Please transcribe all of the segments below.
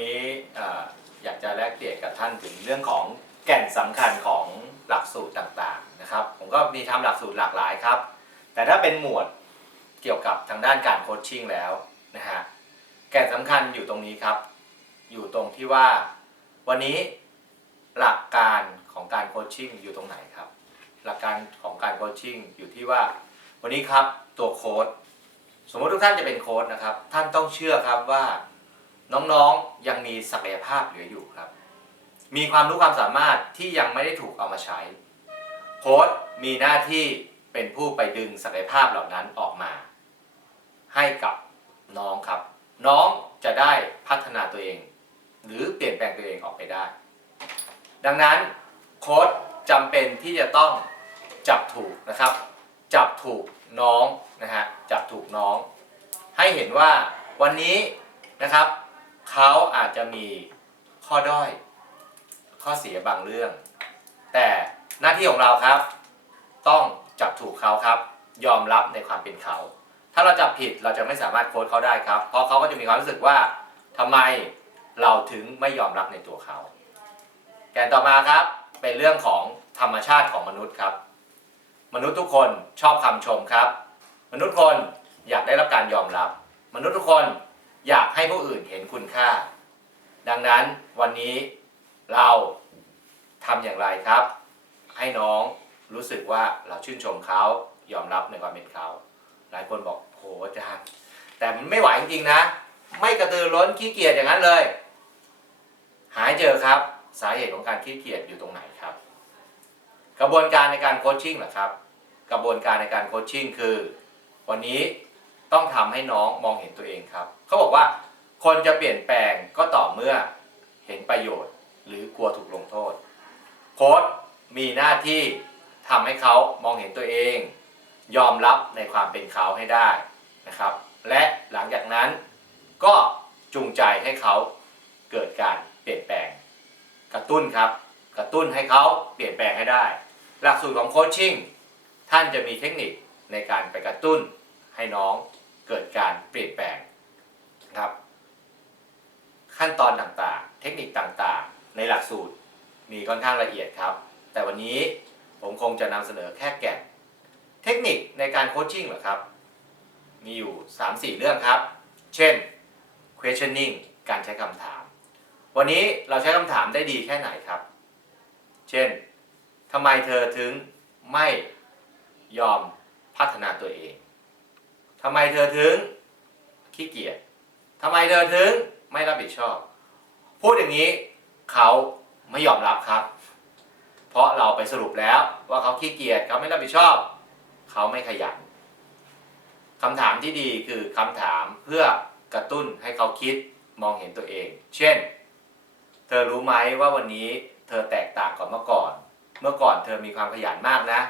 นี้อยากจะแลกเปลี่ยนกับท่านถึงเรื่องของแก่นสำคัญของหลักสูตรต่างๆนะครับ ผมก็มีทำหลักสูตรหลากหลายครับ แต่ถ้าเป็นหมวดเกี่ยวกับทางด้านการโคชชิ่งแล้วนะฮะแก่นสำคัญอยู่ตรงนี้ครับ อยู่ตรงที่ว่าวันนี้หลักการของการโคชชิ่งอยู่ตรงไหนครับ หลักการของการโคชชิ่งอยู่ที่ว่า วันนี้ครับตัวโค้ดสมมติทุกท่านจะเป็นโค้ดนะครับ ท่านต้องเชื่อครับว่า น้องๆยังมีศักยภาพเหลืออยู่ครับ มีความรู้ความสามารถที่ยังไม่ได้ถูกเอามาใช้ โค้ชมีหน้าที่เป็นผู้ไปดึงศักยภาพเหล่านั้นออกมา ให้กับน้องครับ น้องจะได้พัฒนาตัวเอง หรือเปลี่ยนแปลงตัวเองออกไปได้ ดังนั้นโค้ชจำเป็นที่จะต้องจับถูกนะครับ จับถูกน้องนะฮะจับถูกน้อง ให้เห็นว่าวันนี้นะครับ เขาอาจจะมีข้อด้อย ข้อเสียบางเรื่อง แต่หน้าที่ของเราครับ ต้องจับถูกเขาครับ ยอมรับในความเป็นเขา ถ้าเราจับผิดเราจะไม่สามารถโค้ชเขาได้ครับ เพราะเขาก็จะมีความรู้สึกว่าทำไมเราถึงไม่ยอมรับในตัวเขา แกนต่อมาครับ เป็นเรื่องของธรรมชาติของมนุษย์ครับ มนุษย์ทุกคนชอบคำชมครับ มนุษย์คนอยากได้รับการยอมรับ มนุษย์ทุกคน อยากให้ผู้อื่นเห็นคุณค่า ดังนั้นวันนี้เราทำอย่างไรครับ ให้น้องรู้สึกว่าเราชื่นชมเขายอมรับในความเป็นเขาหลายคนบอกโหอาจารย์แต่มันไม่ไหวจริงๆนะ ไม่กระตือร้นขี้เกียจอย่างนั้นเลย หายเจอครับ สาเหตุของการขี้เกียจอยู่ตรงไหนครับ กระบวนการในการโคชชิ่งเหรอครับ กระบวนการในการโคชชิ่งคือ วันนี้ ต้องทำให้น้องมองเห็นตัวเองครับ เขาบอกว่าคนจะเปลี่ยนแปลงก็ต่อเมื่อเห็นประโยชน์ หรือกลัวถูกลงโทษ โค้ชมีหน้าที่ทำให้เขามองเห็นตัวเอง ยอมรับในความเป็นเขาให้ได้นะครับ และหลังจากนั้นก็จูงใจให้เขาเกิดการเปลี่ยนแปลง กระตุ้นครับ กระตุ้นให้เขาเปลี่ยนแปลงให้ได้ หลักสูตรของโคชชิ่งท่านจะมีเทคนิคในการไปกระตุ้นให้น้อง เกิดการเปลี่ยนแปลงนะครับ ขั้นตอนต่างๆ เทคนิคต่างๆ ในหลักสูตรมีค่อนข้างละเอียดครับ แต่วันนี้ผมคงจะนำเสนอแค่แก่นเทคนิคในการโคชชิ่งเหรอครับ มีอยู่ 3-4 เรื่องครับ เช่น questioning การใช้คำถาม วันนี้เราใช้คำถามได้ดีแค่ไหนครับ เช่นทำไมเธอถึงไม่ยอมพัฒนาตัวเอง ทำไมเธอถึงขี้เกียจทำไมเธอถึงไม่รับผิดชอบ พูดอย่างนี้เขาไม่ยอมรับครับ เพราะเราไปสรุปแล้วว่าเขาขี้เกียจเขาไม่รับผิดชอบ เขาไม่ขยันคำถามที่ดีคือคำถามเพื่อกระตุ้นให้เขาคิดมองเห็นตัวเอง เช่น เธอรู้ไหมว่าวันนี้เธอแตกต่างกว่าเมื่อก่อน เมื่อก่อนเธอมีความขยันมากนะ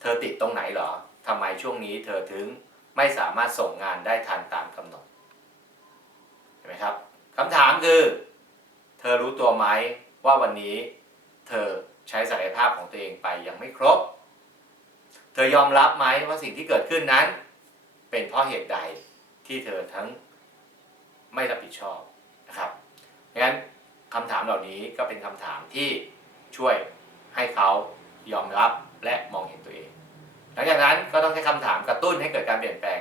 เธอติดตรงไหนหรอทำไมช่วงนี้เธอถึง ไม่สามารถส่งงานได้ทันตามกำหนดเห็นไหมครับคำถามคือ เธอรู้ตัวไหมว่าวันนี้ เธอใช้ศักยภาพของตัวเองไปยังไม่ครบ เธอยอมรับไหมว่าสิ่งที่เกิดขึ้นนั้น เป็นเพราะเหตุใดที่เธอทั้งไม่รับผิดชอบนะครับงั้นคำถามเหล่านี้ก็เป็นคำถามที่ช่วยให้เขายอมรับและมองเห็นตัวเอง หลังจากนั้นก็ต้องใช้คำถามกระตุ้นให้เกิดการเปลี่ยนแปลง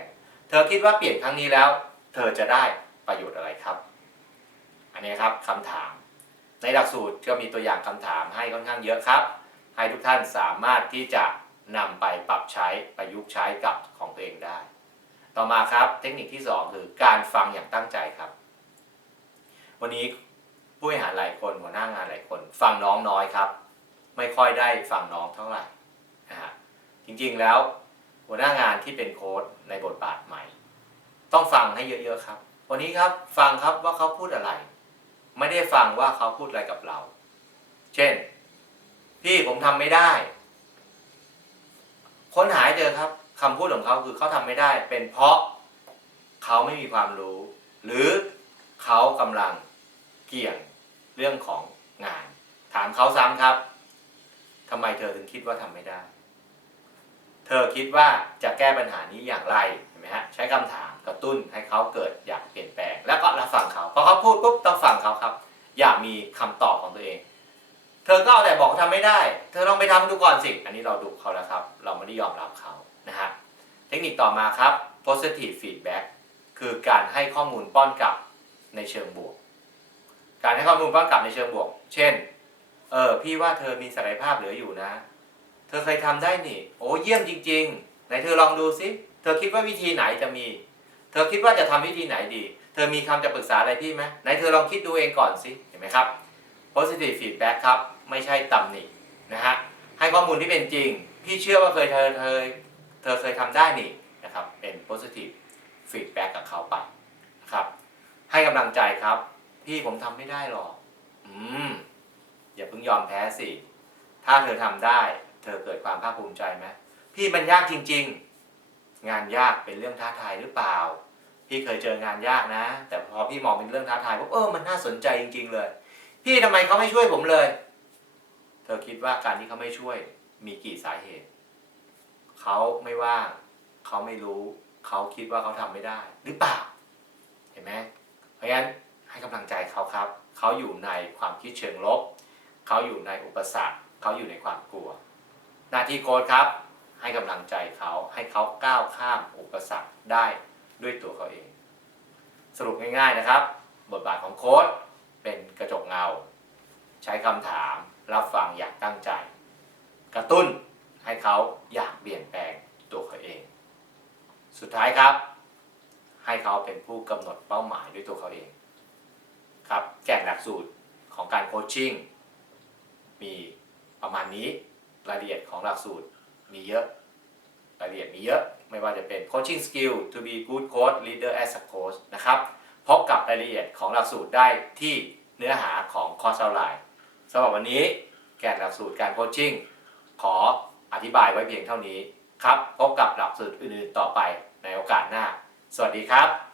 เธอคิดว่าเปลี่ยนครั้งนี้แล้ว เธอจะได้ประโยชน์อะไรครับ อันนี้ครับคำถาม ในหลักสูตรก็มีตัวอย่างคำถามให้ค่อนข้างเยอะครับ ให้ทุกท่านสามารถที่จะนำไปปรับใช้ประยุกต์ใช้กับของตัวเองได้ ต่อมาครับเทคนิคที่ 2 คือการฟังอย่างตั้งใจครับ วันนี้ผู้บริหารหลายคนหัวหน้างานหลายคน ฟังน้องน้อยครับ ไม่ค่อยได้ฟังน้องเท่าไหร่ จริงๆแล้วหัวหน้างานที่เป็นโค้ดในบทบาทใหม่ ต้องฟังให้เยอะๆครับ วันนี้ครับฟังครับว่าเขาพูดอะไร ไม่ได้ฟังว่าเขาพูดอะไรกับเรา เช่น พี่ผมทำไม่ได้ ค้นหาให้เจอครับคำพูดของเขาคือเขาทำไม่ได้ เป็นเพราะเขาไม่มีความรู้ หรือเขากำลังเกี่ยงเรื่องของงาน ถามเขาซ้ำครับทำไมเธอถึงคิดว่าทำไม่ได้ เธอคิดว่าจะแก้ปัญหานี้อย่างไรเห็นไหมฮะใช้คำถามกระตุ้นให้เขาเกิดอยากเปลี่ยนแปลง แล้วก็รับฟังเขาพอเขาพูดปุ๊บต้องฟังเขาครับ อย่ามีคำตอบของตัวเอง เธอก็เอาแต่บอกทำไม่ได้ เธอลองไปทำดูก่อนสิ อันนี้เราดูเขาแล้วครับ เราไม่ได้ยอมรับเขานะฮะเทคนิคต่อมาครับ positive feedback คือการให้ข้อมูลป้อนกลับในเชิงบวก การให้ข้อมูลป้อนกลับในเชิงบวก เช่นเออพี่ว่าเธอมีศักยภาพเหลืออยู่นะ เธอเคยทำได้นี่ โอ้เยี่ยมจริง ๆ ไหนเธอลองดูสิเธอคิดว่าวิธีไหนจะมี เธอคิดว่าจะทำวิธีไหนดี เธอมีคำจะปรึกษาอะไรพี่ไหมไหนเธอลองคิดดูเองก่อนสิ เห็นไหมครับ positive feedback ครับ ไม่ใช่ตำหนินะฮะ ให้ข้อมูลที่เป็นจริง พี่เชื่อว่าเคยเธอเธอเธอเคยทำได้นี่นะครับ เป็น positive feedback กับเขาไปนะครับ ให้กำลังใจครับ พี่ผมทำไม่ได้หรอก อืม อย่าเพิ่งยอมแพ้สิ ถ้าเธอทำได้ เธอเกิดความภาคภูมิใจไหมพี่มันยากจริง ๆ งานยากเป็นเรื่องท้าทายหรือเปล่า พี่เคยเจองานยากนะ แต่พอพี่มองเป็นเรื่องท้าทายปุ๊บเออมันน่าสนใจจริง ๆ เลย พี่ทำไมเขาไม่ช่วยผมเลย เธอคิดว่าการที่เขาไม่ช่วยมีกี่สาเหตุเขาไม่ว่างเขาไม่รู้เขาคิดว่าเขาทำไม่ได้ หรือเปล่า เห็นไหมเพราะฉะนั้นให้กำลังใจเขาครับเขาอยู่ในความคิดเชิงลบเขาอยู่ในอุปสรรคเขาอยู่ในความกลัว น้าที่โค้ชครับ ให้กำลังใจเขาให้เขาก้าวข้ามอุปสรรคได้ด้วยตัวเขาเอง สรุปง่ายๆนะครับ บทบาทของโค้ชเป็นกระจกเงา ใช้คำถามรับฟังอย่างตั้งใจ กระตุ้นให้เขาอยากเปลี่ยนแปลงตัวเขาเอง สุดท้ายครับ ให้เขาเป็นผู้กำหนดเป้าหมายด้วยตัวเขาเองครับแก่นหลักสูตรของการโคชชิ่งมีประมาณนี้ รายละเอียดของหลักสูตรมีเยอะรายละเอียดมีเยอะ ไม่ว่าจะเป็น coaching skill to be good coach leader as a coach นะครับพบกับรายละเอียดของหลักสูตรได้ที่เนื้อหาของคอร์สออนไลน์สำหรับวันนี้แก่นหลักสูตรการโคชชิ่งขออธิบายไว้เพียงเท่านี้ครับ พบกับหลักสูตรอื่นๆต่อไปในโอกาสหน้า สวัสดีครับ